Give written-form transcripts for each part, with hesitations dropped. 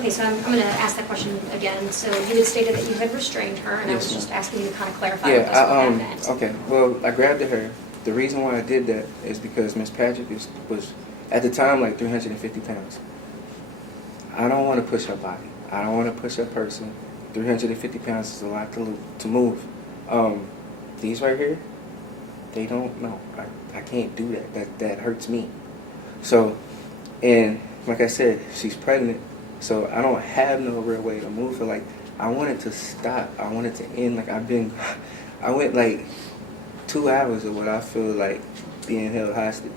Okay, so I'm going to ask that question again. So you had stated that you had restrained her, and Yes, I was just ma'am. asking you to kind of clarify Yeah, what that meant. okay. Well, I grabbed her. The reason why I did that is because Miss Patrick was at the time like 350 pounds. I don't want to push her body. I don't want to push her person. 350 pounds is a lot to move. These right here, they don't know. I can't do that. That hurts me. So, and like I said, she's pregnant, so I don't have no real way to move her. Like, I want it to stop. I want it to end. Like, I went like 2 hours of what I feel like being held hostage.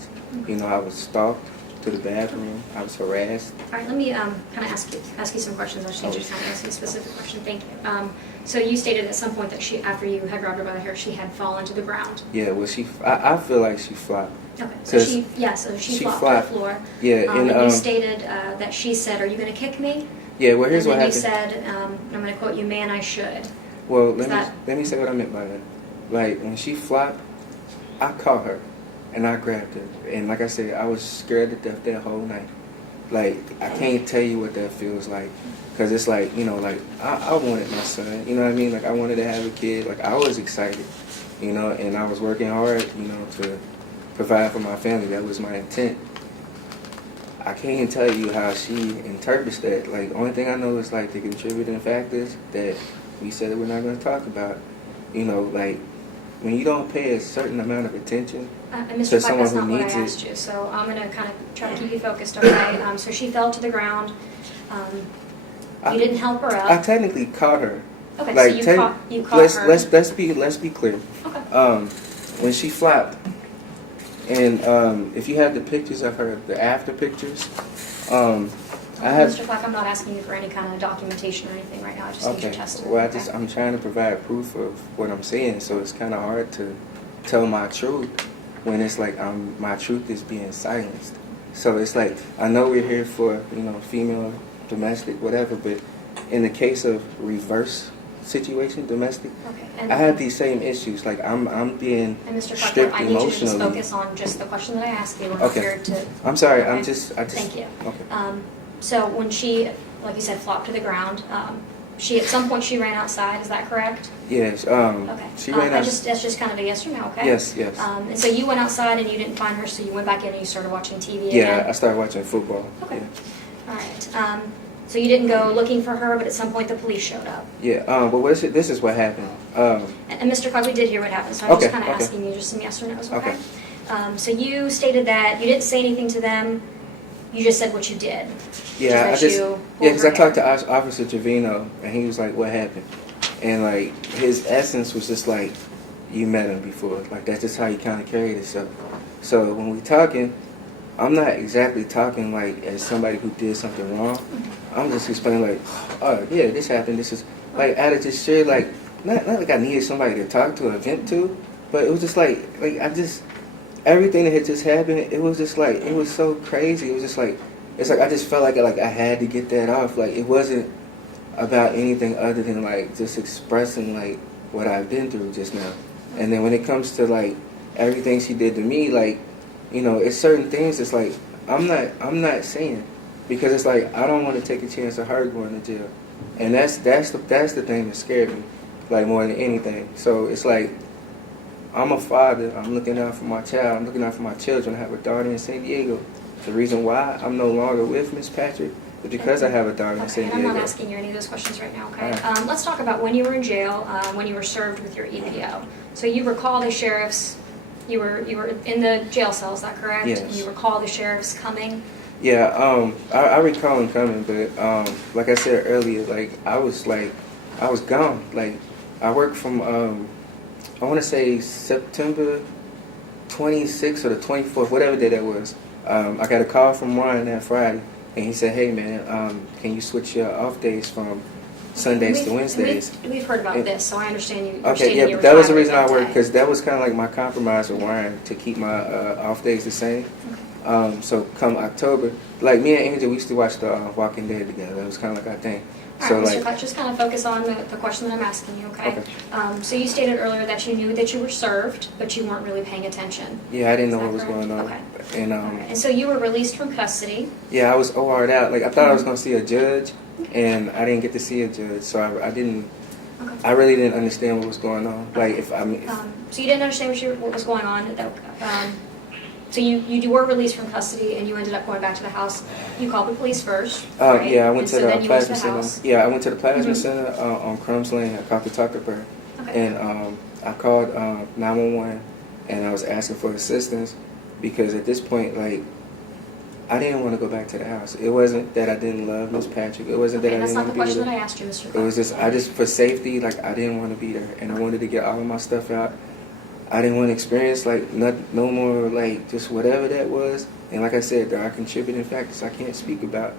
You know, I was stalked to the bathroom. I was harassed. All right, let me kind of ask you some questions. I just need you to kind of ask me a specific question. Thank you. So you stated at some point that after you had grabbed her by the hair, she had fallen to the ground. Yeah, well, I feel like she flopped. Okay, so she flopped to the floor. Yeah, and you stated that she said, "Are you going to kick me?" Yeah, well, here's what happened. And then you said, I'm going to quote you, "Man, I should." Well, let me say what I meant by that. Like, when she flopped, I caught her, and I grabbed her. And like I said, I was scared to death that whole night. Like, I can't tell you what that feels like. Because it's like, you know, like, I wanted my son. You know what I mean? Like, I wanted to have a kid. Like, I was excited, you know, and I was working hard, you know, to provide for my family. That was my intent. I can't tell you how she interprets that. Like, only thing I know is, like, the contributing factors that we said that we're not going to talk about. You know, like, when you don't pay a certain amount of attention to someone who needs it. That's not what I asked you, so I'm going to kind of try to keep you focused, okay? So she fell to the ground. You didn't help her up. I technically caught her. Okay, like, so you caught her. Let's be clear. Okay. When she flopped, and if you have the pictures of her, the after pictures, I have. Mr. Flack, I'm not asking you for any kind of documentation or anything right now. I just need your testimony. Well, I'm trying to provide proof of what I'm saying, so it's kind of hard to tell my truth when it's like my truth is being silenced. So it's like, I know we're here for, you know, female, domestic, whatever, but in the case of reverse situation, domestic, I have these same issues. Like, I'm being stripped emotionally. I need you to just focus on just the question that I asked you. We're not here to. I'm sorry. Okay. I just. Thank you. Okay. So when she, like you said, flopped to the ground, at some point she ran outside. Is that correct? Yes. Okay. She ran out. That's just kind of a yes or no. Okay. Yes. And so you went outside and you didn't find her, so you went back in and you started watching TV Yeah, again? I started watching football. Okay. Yeah. All right. So you didn't go looking for her, but at some point the police showed up. Yeah. But this is what happened. And Mr. Clark, we did hear what happened, so I'm just kind of asking you just some yes or no's. Okay. So you stated that you didn't say anything to them. You just said what you did. Yeah, because I talked to Officer Trevino, and he was like, "What happened?" And like, his essence was just like, "You met him before." Like, that's just how he kind of carried himself. So when we talking, I'm not exactly talking like as somebody who did something wrong. I'm just explaining like, "Oh yeah, this happened. This is like out of just share like not like I needed somebody to talk to or vent to, but it was just like I just." Everything that had just happened, it was just like, it was so crazy. It was just like, it's like I just felt like I had to get that off. Like, it wasn't about anything other than like just expressing like what I've been through just now. And then when it comes to like everything she did to me, like, you know, it's certain things that's like I'm not saying, because it's like I don't want to take a chance of her going to jail, and that's the thing that scared me, like more than anything. So it's like, I'm a father. I'm looking out for my child. I'm looking out for my children. I have a daughter in San Diego. The reason why I'm no longer with Miss Patrick is because I have a daughter in San Diego. I'm not asking you any of those questions right now, okay? Let's talk about when you were in jail, when you were served with your EPO. So you recall the sheriffs, you were in the jail cell, is that correct? Yes. You recall the sheriffs coming? Yeah, I recall them coming, but like I said earlier, like I was gone. Like, I worked from I want to say September 26th or the 24th, whatever day that was. I got a call from Ryan that Friday, and he said, "Hey man, can you switch your off days from Sundays to Wednesdays?" We've heard about this, so I understand you. Okay, yeah, but that was the reason I worked, because that was kind of like my compromise with Ryan to keep my off days the same. So come October, like me and Angel, we used to watch the Walking Dead together. It was kind of like our thing. All So right, Mr. like, Clutch, just kind of focus on the question that I'm asking you, okay? Okay. So you stated earlier that you knew that you were served, but you weren't really paying attention. yeah, I didn't know Is that what was correct? going on. Okay. And All right. And so you were released from custody. yeah, I was OR'd out. Like I thought I was gonna see a judge, and I didn't get to see a judge. So I didn't. Okay. I really didn't understand what was going on. Like if I mean, So you didn't understand what was going on. So you were released from custody, and you ended up going back to the house. You called the police first. Right? yeah, I went And to so the then you went to plasma the center. house. Yeah, I went to the plasma Mhm. center on Crumbs Lane. I called the Tuckerberg, Okay. and I called 911, and I was asking for assistance because at this point, like, I didn't want to go back to the house. It wasn't that I didn't love Miss Patrick. It wasn't Okay, that I that's didn't not want the to be question with that her. I asked you, Mr. It was just, I just, for safety, like, I didn't want to be there. And I wanted to get all of my stuff out. I didn't want to experience, like, no more, like, just whatever that was. And like I said, there are contributing factors I can't speak about.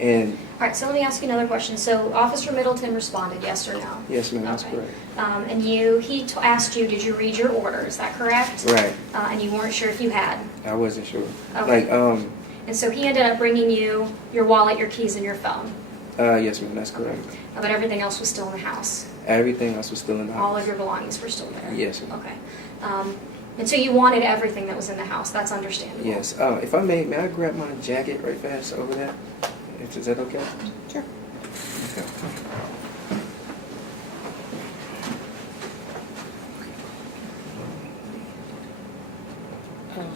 And All right, so let me ask you another question. So Officer Middleton responded, yes or no? yes, ma'am, that's Okay. correct. And he asked you, did you read your order? Is that correct? Right. And you weren't sure if you had. I wasn't sure. Okay. Like, And so he ended up bringing you your wallet, your keys, and your phone. yes, ma'am, that's correct. But everything else was still in the house. Everything else was still in the All house. of your belongings were still there. Yes, ma'am. Okay. And so you wanted everything that was in the house. That's understandable. Yes. If I may I grab my jacket right fast over there? Is that okay? Sure. Okay.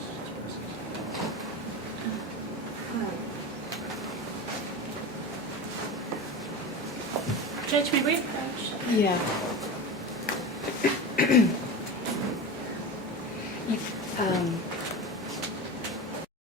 Judge, may we approach? Yeah. You,